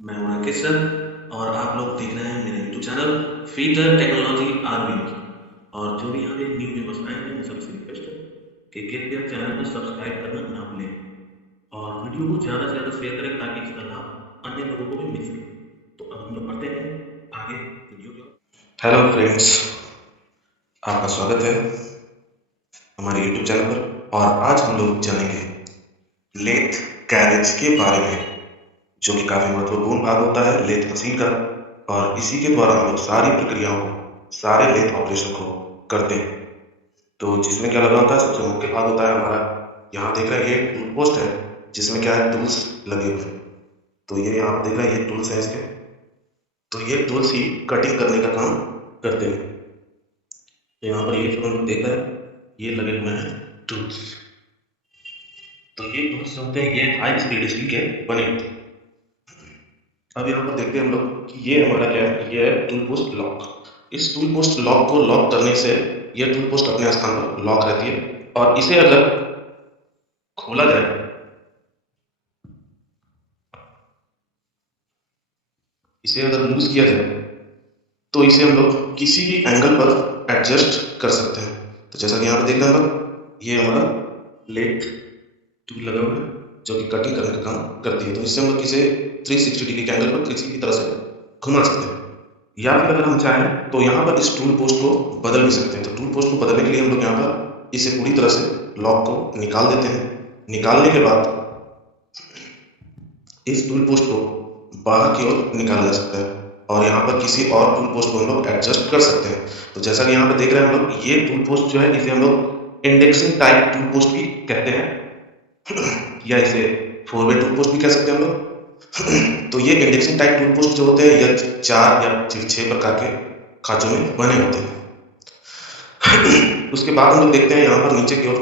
मैं हूं राकेश सर और आप लोग देख रहे हैं मेरा YouTube channel fitter technology RB. और जो भी यहाँ पे न्यू व्यूअर्स आए हैं उन सबसे रिक्वेस्ट है कि कृपया चैनल को सब्सक्राइब करना ना भूलें और वीडियो को ज़्यादा से ज़्यादा शेयर करें ताकि इसका लाभ अन्य लोगों को भी मिल सके। तो अब हम लोग बढ़ते हैं आगे वीडियो की ओर। हेलो फ्रेंड्स, आपका स्वागत है हमारे यूट्यूब चैनल पर। और आज हम लोग जानेंगे लेथ कैरेज के बारे में, जो कि काफ़ी महत्वपूर्ण भाग होता है लेथ मशीन का। और इसी के द्वारा हम लोग सारी प्रक्रियाओं को, सारे लेथ ऑपरेशन को करते हैं। तो जिसमें क्या लगा होता है, सबसे मुख्य भाग होता है हमारा, यहाँ देख रहे हैं ये टूल पोस्ट है जिसमें क्या है टूल्स लगे हुए हैं। तो ये यहाँ पर देख रहे हैं ये टूल्स है इसके। तो ये टूल्स ही कटिंग करने का काम करते हैं। तो यहाँ पर ये जो हम लोग देख रहे हैं ये लगे हुए हैं टूल्स। तो ये टूल्स होते हैं ये हाई स्पीड स्टील के बने होते हैं। अब यहाँ पर देखते हैं हम लोग कि ये हमारा क्या है, ये है टूल पोस्ट लॉक। इस टूल पोस्ट लॉक को लॉक करने से ये टूल पोस्ट अपने स्थान पर लॉक रहती है। और इसे अगर खोला जाए, इसे अगर लूज किया जाए तो इसे हम लोग किसी भी एंगल पर एडजस्ट कर सकते हैं। तो जैसा कि यहाँ पर देख रहे हैं हम लोग, ये हमारा लेथ टूल लगा हुआ है जो कि कटिंग करने का काम करती है। तो इससे हम लोग इसे 360 डिग्री के एंगल पर किसी भी तरह से घुमा सकते हैं। या फिर अगर हम चाहें तो यहाँ पर इस टूल पोस्ट को बदल भी सकते हैं। तो टूल पोस्ट को बदलने के लिए हम लोग यहाँ पर इसे पूरी तरह से लॉक को निकाल देते हैं। निकालने के बाद इस टूल पोस्ट को बाहर की ओर निकाला जा सकता है और यहाँ पर किसी और टूल पोस्ट को हम लोग एडजस्ट कर सकते हैं। तो जैसा कि यहाँ पर देख रहे हैं हम लोग, ये टूल पोस्ट जो है इसे हम लोग इंडेक्सिंग टाइप टूल पोस्ट भी कहते हैं या इसे 4-वे टूल पोस्ट भी कह सकते हैं हम लोग। तो ये इंडेक्सिंग टाइप टूल पोस्ट जो होते हैं यह 4 या 6 प्रकार के खांचों में बने होते हैं। उसके बाद हम लोग देखते हैं यहाँ पर नीचे की ओर,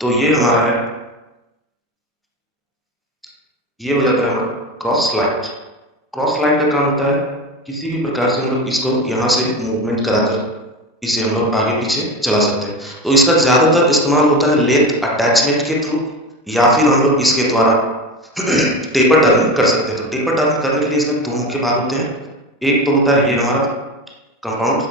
तो ये हमारा है, ये हो जाता है हमारा क्रॉस स्लाइड। क्रॉस स्लाइड का काम होता है किसी भी प्रकार से हम लोग इसको यहाँ से मूवमेंट कराकर इसे हम लोग आगे पीछे चला सकते हैं। तो इसका ज़्यादातर इस्तेमाल होता है लेथ अटैचमेंट के थ्रू, या फिर हम लोग इसके द्वारा टेपर टर्निंग कर सकते हैं। तो टेपर टर्निंग करने के लिए इसमें 2 मुख्य भाग होते हैं। एक तो होता है ये हमारा कंपाउंड,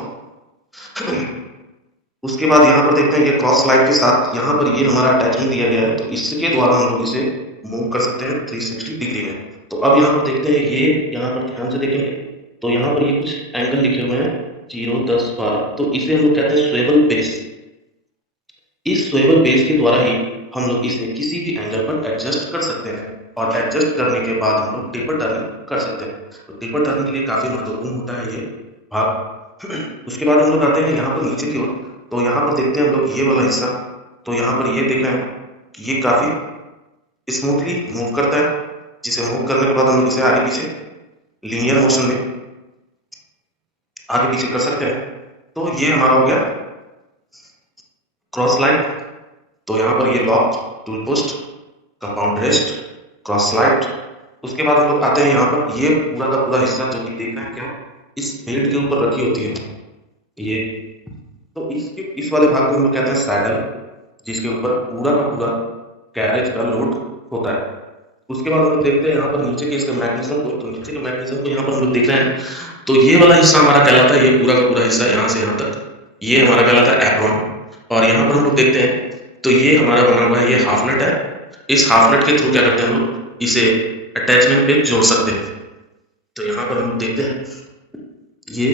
उसके बाद यहाँ पर देखते हैं ये क्रॉस स्लाइड के साथ यहाँ पर ये हमारा अटैचमेंट दिया गया है। तो इसके द्वारा हम लोग इसे मूव कर सकते हैं 360 डिग्री में। तो अब यहाँ पर देखते हैं, ये यहाँ पर ध्यान से देखेंगे तो यहाँ पर ये कुछ एंगल लिखे हुए हैं 0, 10, 12। तो इसे हम लोग कहते हैं स्वेबल बेस। इस स्वेबल बेस के द्वारा ही हम लोग इसे किसी भी एंगल पर एडजस्ट कर सकते हैं और एडजस्ट करने के बाद हम लोग टेपर टर्निंग कर सकते हैं। तो टेपर टर्निंग के लिए काफ़ी महत्वपूर्ण होता है ये भाग। उसके बाद हम लोग आते हैं यहाँ पर नीचे की ओर। तो यहाँ पर देखते हैं हम लोग ये वाला हिस्सा। तो यहाँ पर ये देख रहे हैं कि ये काफ़ी स्मूथली मूव करता है, जिसे मूव करने के बाद हम लोग इसे आगे पीछे लीनियर मोशन में आगे पीछे कर सकते हैं। तो ये हमारा हो गया क्रॉस स्लाइड। तो यहाँ पर ये lock, tool post, compound rest, cross slide. उसके बाद हम लोग आते हैं यहाँ पर ये पूरा का पूरा हिस्सा जो कि देख रहे हैं क्या इस बेल्ट के ऊपर रखी होती है ये। तो इसके इस वाले भाग को हम लोग कहते हैं सैडल, जिसके ऊपर पूरा का पूरा कैरेज का लोड होता है। उसके बाद हम लोग देखते हैं यहाँ पर नीचे के इसका मैकेनिज्म को। तो नीचे के मैकेनिज्म को यहाँ पर हम लोग देख रहे हैं, तो ये वाला हिस्सा हमारा कहलाता है, ये पूरा का पूरा हिस्सा यहाँ से यहाँ तक ये हमारा कहलाता है एप्रॉन। और यहाँ पर हम लोग देखते हैं तो ये हमारा बना हुआ है, ये हाफ नट है। इस हाफ नट के थ्रू क्या करते हैं हम लोग इसे अटैचमेंट पे जोड़ सकते हैं। तो यहाँ पर हम देखते हैं ये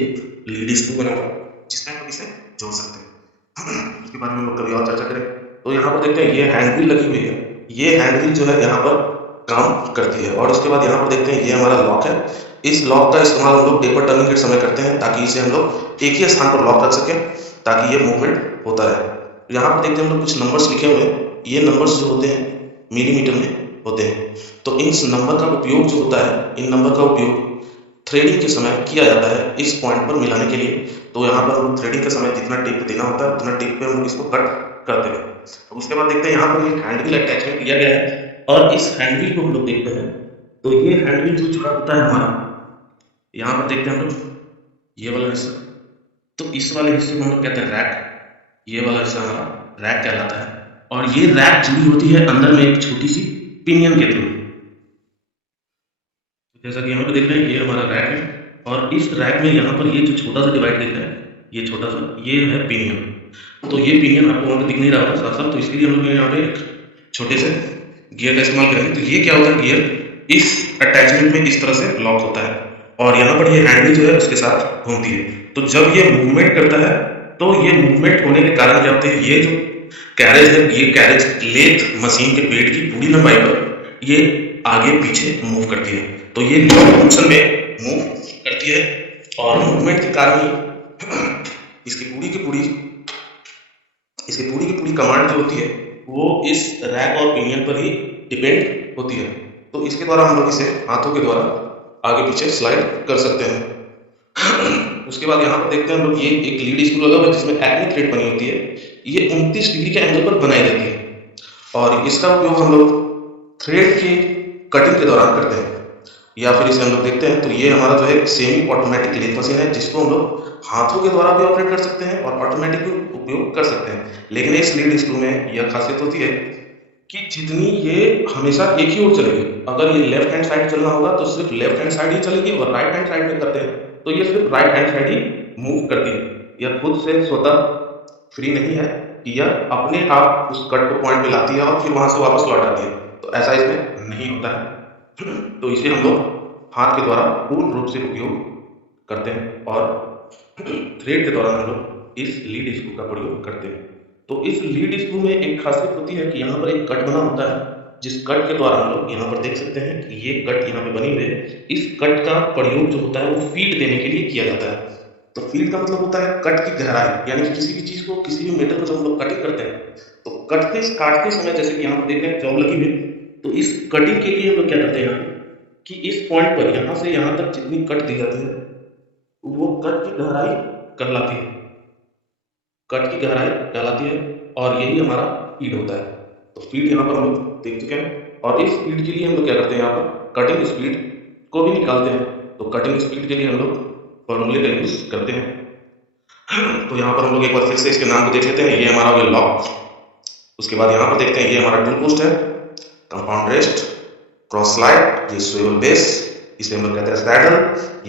लीड स्क्रू बना हुआ जिसमें हम इसे जोड़ सकते हैं। उसके बाद हम लोग कभी और चर्चा करें। तो यहाँ पर देखते हैं ये हैंड व्हील लगी हुई है। ये हैंड व्हील जो है यहाँ पर काम करती है। और उसके बाद यहाँ पर देखते हैं ये हमारा लॉक है। इस लॉक का इस्तेमाल हम लोग टेपर टर्निंग के समय करते हैं ताकि इसे हम लोग एक ही स्थान पर लॉक रख सकें ताकि ये मूवमेंट होता रहे। यहाँ पर देखते हैं हम लोग कुछ नंबर्स लिखे हुए हैं। ये नंबर्स जो होते हैं मिलीमीटर में होते हैं। तो इन नंबर का उपयोग जो होता है, इन नंबर का उपयोग थ्रेडिंग के समय किया जाता है इस पॉइंट पर मिलाने के लिए। तो यहाँ पर हम थ्रेडिंग के समय जितना टेप देना होता है उतना टेप पे हम इसको कट कर देंगे। तो उसके बाद देखते हैं यहाँ पर एक हैंड व्हील अटैचमेंट किया गया है और इस हैंड व्हील को हम लोग देखते हैं। तो ये हैंड व्हील जो जुड़ा होता है हमारा, यहाँ पर देखते हैं हम लोग ये वाला हिस्सा। तो इस वाले हिस्से को हम लोग कहते हैं रैक। ये वाला हिस्सा हमारा रैक कहलाता है। और ये रैक जुड़ी होती है अंदर में एक छोटी सी पिनियन के थ्रू। जैसा कि यहाँ पे देख रहे हैं, ये हमारा रैक है और इस रैक में यहाँ पर ये जो छोटा सा डिवाइड देख रहे हैं, ये छोटा सा, ये है पिनियन। तो ये पिनियन आपको वहाँ पे दिख नहीं रहा होगा साथ साथ, तो इसके लिए हम लोग यहाँ पे एक छोटे से गियर का इस्तेमाल करेंगे। तो ये क्या होता है, गियर इस अटैचमेंट में इस तरह से लॉक होता है और यहाँ पर ये हैंडल जो है उसके साथ घूमती है। तो जब ये मूवमेंट करता है तो ये मूवमेंट होने के कारण क्या होते हैं, ये जो कैरेज है, ये कैरेज लेथ मशीन के पेड़ की पूरी लंबाई पर ये आगे पीछे मूव करती है। तो ये फंक्शन में मूव करती है और मूवमेंट के कारण ही इसकी पूरी की पूरी कमांड जो होती है वो इस रैक और पिनियन पर ही डिपेंड होती है। तो इसके द्वारा हम लोग इसे हाथों के द्वारा आगे पीछे स्लाइड कर सकते हैं। उसके बाद यहाँ पर देखते हैं हम लोग, ये एक लीड स्क्रू लगा हुआ है जिसमें एक्मे थ्रेड बनी होती है। ये 29 डिग्री के एंगल पर बनाई जाती है और इसका उपयोग हम लोग थ्रेड की कटिंग के दौरान करते हैं। या फिर इसे हम लोग देखते हैं तो ये हमारा जो है सेमी ऑटोमेटिक लेथ मशीन है जिसको हम लोग हाथों के द्वारा भी ऑपरेट कर सकते हैं और ऑटोमेटिक भी उपयोग कर सकते हैं। लेकिन इस लीड स्क्रू में यह खासियत होती है कि जितनी ये हमेशा एक ही ओर चलेगी। अगर ये लेफ्ट हैंड साइड चलना होगा तो सिर्फ लेफ्ट हैंड साइड ही चलेगी और राइट हैंड साइड में करते हैं तो ये सिर्फ राइट हैंड साइड ही मूव करती है। यह खुद से स्वतः फ्री नहीं है, यह अपने आप उस कट को पॉइंट पे लाती है और फिर वहां से वापस लौट आती है। तो ऐसा इसमें नहीं होता है। तो इसे हम लोग हाथ के द्वारा पूर्ण रूप से उपयोग करते हैं और थ्रेड के दौरान हम लोग इस लीड स्क्रू का प्रयोग करते हैं। तो इस लीड स्क्रू में एक खासियत होती है कि यहाँ पर एक कट बना होता है जिस कट के द्वारा हम लोग यहाँ पर देख सकते हैं कि ये कट यहाँ पे बनी हुई है। इस कट का प्रयोग जो होता है वो फीड देने के लिए किया जाता है। तो फीड का मतलब होता है कट की गहराई, यानी कि किसी भी चीज को, किसी भी मेटल को जब हम लोग कटिंग करते हैं तो काटते समय, जैसे कि यहाँ पर देख रहे हैं जॉब लगी हुई, तो इस कटिंग के लिए हम लोग क्या करते हैं कि इस पॉइंट पर यहाँ से यहाँ तक जितनी कट दी जाती है वो कट की गहराई कहलाती है, कट की गहराई कहलाती है और यही हमारा फीड होता है। तो फीड यहाँ पर हम लोग देख चुके हैं और इस फीड के लिए हम लोग क्या करते हैं, यहाँ पर कटिंग स्पीड को भी निकालते हैं। तो कटिंग स्पीड के लिए हम लोग फॉर्मूले का यूज करते हैं। तो यहाँ पर हम लोग एक बार फिर से इसके नाम को देख लेते हैं। ये हमारा हो गया लॉक। उसके बाद यहाँ पर देखते हैं, ये हमारा टूल पोस्ट है, कंपाउंड रेस्ट, क्रॉस स्लाइड, ये स्विवल बेस, इसे हम लोग कहते हैं सैडल।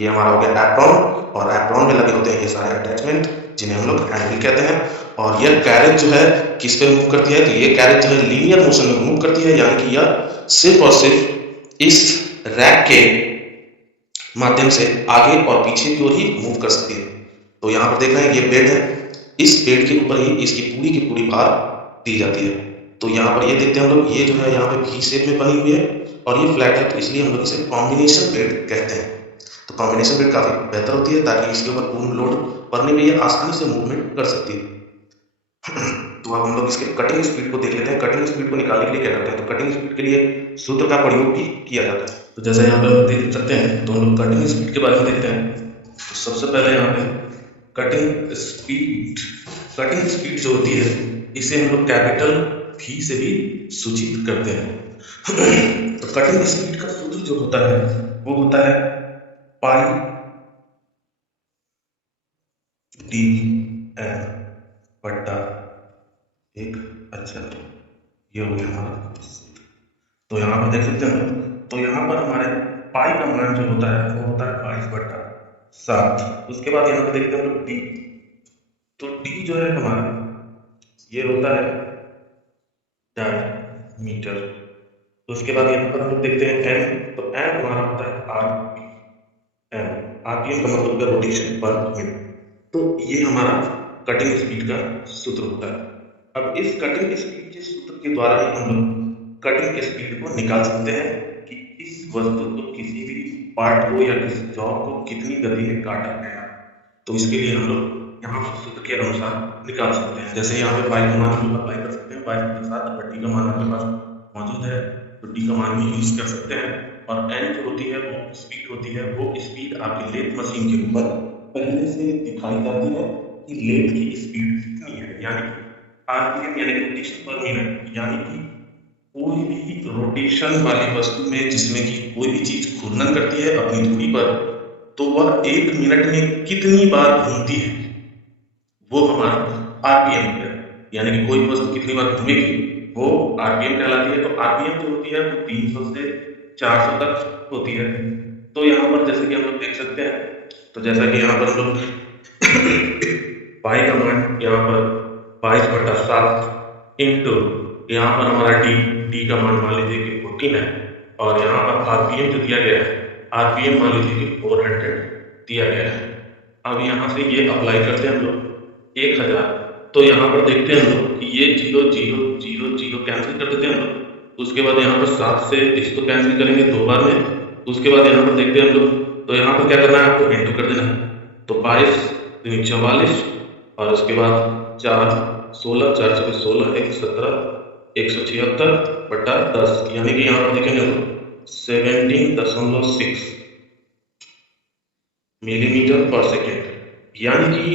ये हमारा हो गया एप्रॉन और एप्रॉन में लगे होते हैं ये सारे अटैचमेंट जिन्हें हम लोग हैंडल कहते हैं। और यह कैरेज जो है किस पे मूव करती है, तो ये कैरेज जो है लीनियर मोशन में मूव करती है, यानी कि यह सिर्फ और सिर्फ इस रैक के माध्यम से आगे और पीछे की ओर ही मूव कर सकती है। तो यहाँ पर देख रहे हैं ये बेड है, इस बेड के ऊपर ही इसकी पूरी भार दी जाती है। तो यहाँ पर ये देखते हैं हम लोग, ये जो है यहाँ पे वी शेप में बनी हुई है और ये फ्लैट है, तो इसलिए हम लोग इसे कॉम्बिनेशन बेड कहते हैं। तो कॉम्बिनेशन बेड काफी बेहतर होती है ताकि इसके ऊपर पूर्ण लोड पड़ने पे ये आसानी से मूवमेंट कर सकती है। तो अब हम लोग इसके कटिंग स्पीड को देख लेते हैं। कटिंग स्पीड को निकालने के लिए क्या करते हैं, तो कटिंग स्पीड के लिए सूत्र का प्रयोग भी किया जाता है। तो जैसे यहाँ पे हम देख सकते हैं, तो हम लोग कटिंग स्पीड के बारे में देखते हैं। तो सबसे पहले यहाँ पे कटिंग स्पीड जो होती है इसे हम लोग कैपिटल V से भी सूचित करते हैं। तो कटिंग स्पीड का सूत्र जो होता है वो होता है पाई डी एन बट्टा एक, अच्छा ये हो गया हमारा। तो यहाँ पर देख सकते हैं, तो यहाँ पर हमारे पाई का मान जो होता है वो होता है 22/7। उसके बाद यहाँ पे देखते हैं डी, तो डी जो है हमारा ये होता है डायमीटर। उसके बाद यहाँ पर हम लोग देखते हैं एम, तो एम हमारा होता है आरपीएम। आरपीएम का मतलब होता है रोटेशन पर मिनट। तो ये हमारा कटिंग स्पीड का सूत्र होता है। अब इस कटिंग स्पीड के सूत्र के द्वारा ही हम लोग कटिंग स्पीड को निकाल सकते हैं कि इस वस्तु को, किसी भी पार्ट को या किसी जॉब को कितनी गति में काटा गया। तो इसके लिए हम लोग यहाँ सूत्र के अनुसार निकाल सकते हैं। जैसे यहाँ पे पाई का मान हम लोग अप्लाई कर सकते हैं, पाई के साथ अगर डी का मान हमारे पास मौजूद है तो डी का मान भी यूज कर सकते हैं। और एन जो होती है वो स्पीड होती है, वो स्पीड आपकी लेथ मशीन के ऊपर पहले से दिखाई जाती है कि लेथ की स्पीड कितनी है, यानी आरपीएम यानी रोटेशन पर मिनट। यानी कि कोई भी रोटेशन वाली वस्तु में जिसमें कि कोई भी चीज घूर्णन करती है अपनी दूरी पर, तो वह 1 मिनट में कितनी बार घूमती है वो हमारा आरपीएम है। यानी कि कोई वस्तु कितनी बार घूमेगी वो आरपीएम कहलाती है। तो आरपीएम जो होती है वो 300 से 400 तक होती है। तो यहाँ पर जैसे कि हम लोग देख सकते हैं, तो जैसा कि यहाँ पर हम लोग पाई का मान यहाँ पर 22/7 इंटू यहाँ पर हमारा डी का मान मान लीजिए कि 14 है, और यहाँ पर आरपीएम जो दिया गया है, आरपीएम मान लीजिए कि 400 दिया गया है। अब यहाँ से ये अप्लाई करते हैं हम लोग 1000, तो यहाँ पर देखते हैं हम लोग कि ये 0 0 0 0 कैंसिल कर देते हैं हम लोग। उसके बाद यहाँ पर 7 से इसको कैंसिल करेंगे 2 बार में। उसके बाद यहाँ पर देखते हैं हम लोग, तो यहाँ पर क्या करना है, आपको इंटू कर देना है। तो 22 दूनी 44, और उसके बाद 4 16 4 से 16 1 17 176/10, यानी कि यहाँ पर देखेंगे 17.6 मिलीमीटर पर सेकेंड। यानी कि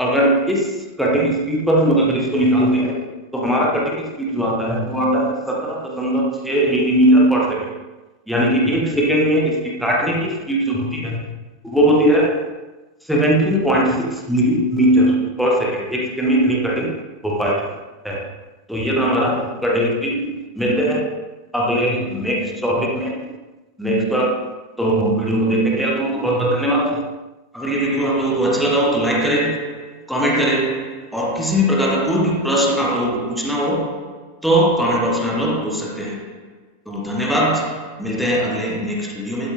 अगर इस कटिंग स्पीड पर हम अगर इसको निकालते हैं, तो हमारा कटिंग स्पीड जो आता है वो आता है 17.6 मिलीमीटर पर सेकेंड। यानी कि 1 सेकेंड में इसकी काटने की स्पीड जो होती है वो होती है 17.6 मिलीमीटर पर सेकेंड। 1 सेकेंड में इतनी कटिंग हो पाती है। तो ये था हमारा कटिंग स्पीड। मिलते हैं अगले नेक्स्ट टॉपिक में नेक्स्ट बार। तो वीडियो को देखने के लिए आपको बहुत बहुत धन्यवाद। अगर ये वीडियो आप लोगों को अच्छा लगा हो तो लाइक करें, कमेंट करें, और किसी भी प्रकार का कोई भी प्रश्न आप लोगों को पूछना हो तो कमेंट बॉक्स में आप लोग पूछ सकते हैं। तो धन्यवाद, मिलते हैं अगले नेक्स्ट वीडियो में।